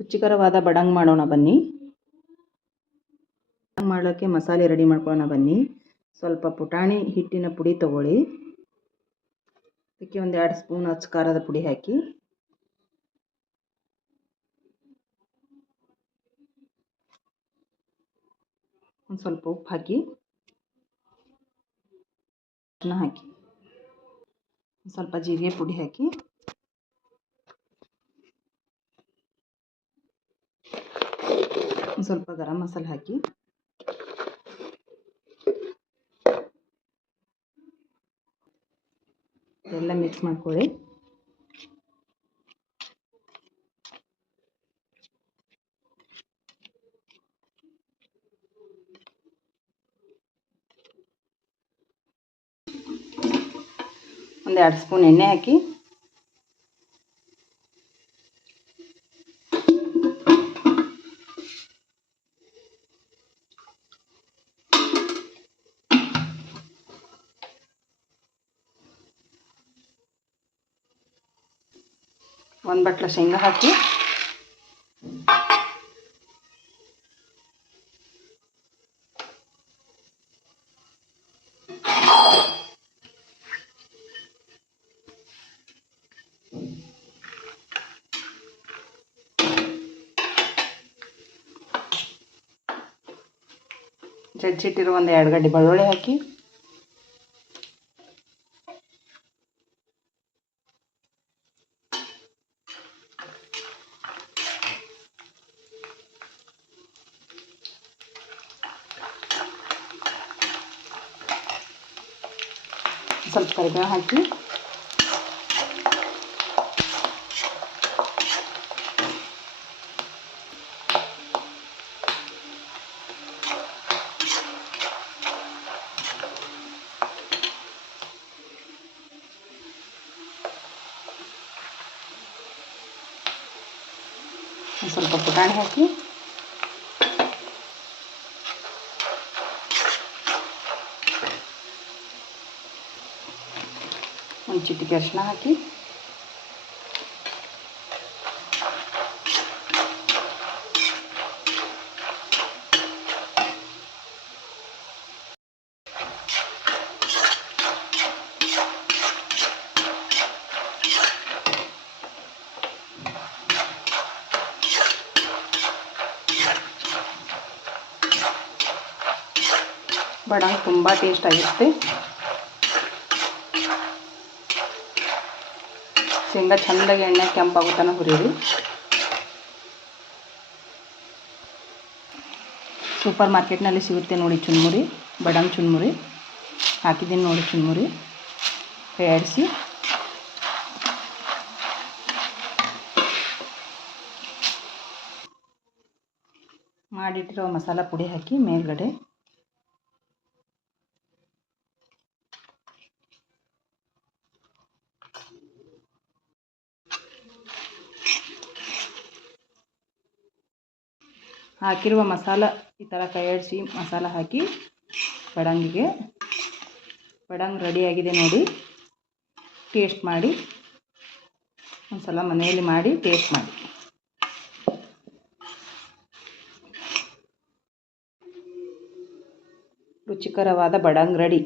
ರುಚಿಕರವಾದ ಬಡಂಗ್ ಮಾಡೋಣ ಬನ್ನಿ. ಬಡಂಗ್ ಮಾಡೋಕ್ಕೆ ಮಸಾಲೆ ರೆಡಿ ಮಾಡ್ಕೊಳ್ಳೋಣ ಬನ್ನಿ. ಸ್ವಲ್ಪ ಪುಟಾಣಿ, ಹಿಟ್ಟಿನ ಪುಡಿ ತಗೊಳ್ಳಿ. ಅದಕ್ಕೆ ಒಂದು ಎರಡು ಸ್ಪೂನ್ ಅಚ್ಚ ಖಾರದ ಪುಡಿ ಹಾಕಿ. ಒಂದು ಸ್ವಲ್ಪ ಉಪ್ಪು ಹಾಕಿ. ಹಾಕಿ. ಸ್ವಲ್ಪ ಜೀರಿಗೆ ಪುಡಿ ಹಾಕಿ. ಸ್ವಲ್ಪ ಗರಂ ಮಸಾಲೆ ಹಾಕಿ ಎಲ್ಲ ಮಿಕ್ಸ್ ಮಾಡ್ಕೊಳ್ಳಿ ಒಂದು ಎರಡು ಸ್ಪೂನ್ ಎಣ್ಣೆ ಹಾಕಿ ಒಂದು ಬಟ್ಲ ಶೇಂಗಾ ಹಾಕಿ. ಜಜ್ಜಿಟ್ಟಿರೋ ಒಂದು ಎರಡು ಗಡ್ಡೆ ಬೆಳ್ಳುಳ್ಳಿ ಹಾಕಿ. ಸ್ವಲ್ಪ ಕರಿಬೇವು ಹಾಕಿ ಒಂದು ಸ್ವಲ್ಪ ಪುಟಾಣಿ ಹಾಕಿ ಒಂದು ಚಿಟಿಕೆ ಅರಿಶಿನ ಹಾಕಿ ಬಡಂಗ್ ತುಂಬ ಟೇಸ್ಟ್ ಆಗಿರುತ್ತೆ ಶೇಂಗಾ ಚೆಂದಾಗಿ ಎಣ್ಣೆ ಕೆಂಪಾಗೋ ತನಕ ಹುರಿಯಿರಿ. ಸೂಪರ್ ಮಾರ್ಕೆಟ್ನಲ್ಲಿ ಸಿಗುತ್ತೆ ನೋಡಿ ಚುನ್ಮುರಿ ಬಡಂಗ್ ಚುನ್ಮುರಿ. ಹಾಕಿದ್ದೀನಿ ನೋಡಿ ಚುನ್ಮುರಿ. ತಯಾರಿಸಿ. ಮಾಡಿಟ್ಟಿರೋ ಮಸಾಲ ಪುಡಿ ಹಾಕಿ ಮೇಲ್ಗಡೆ ಹಾಕಿರುವ ಮಸಾಲ ಈ ಥರ ಕೈಯಾಡಿಸಿ ಮಸಾಲ ಹಾಕಿ ಬಡಂಗಿಗೆ ಬಡಂಗ್ ರೆಡಿಯಾಗಿದೆ ನೋಡಿ. ಟೇಸ್ಟ್ ಮಾಡಿ ಒಂದು ಸಲ ಮನೆಯಲ್ಲಿ ಮಾಡಿ ಟೇಸ್ಟ್ ಮಾಡಿ. ರುಚಿಕರವಾದ ಬಡಂಗ್ ರೆಡಿ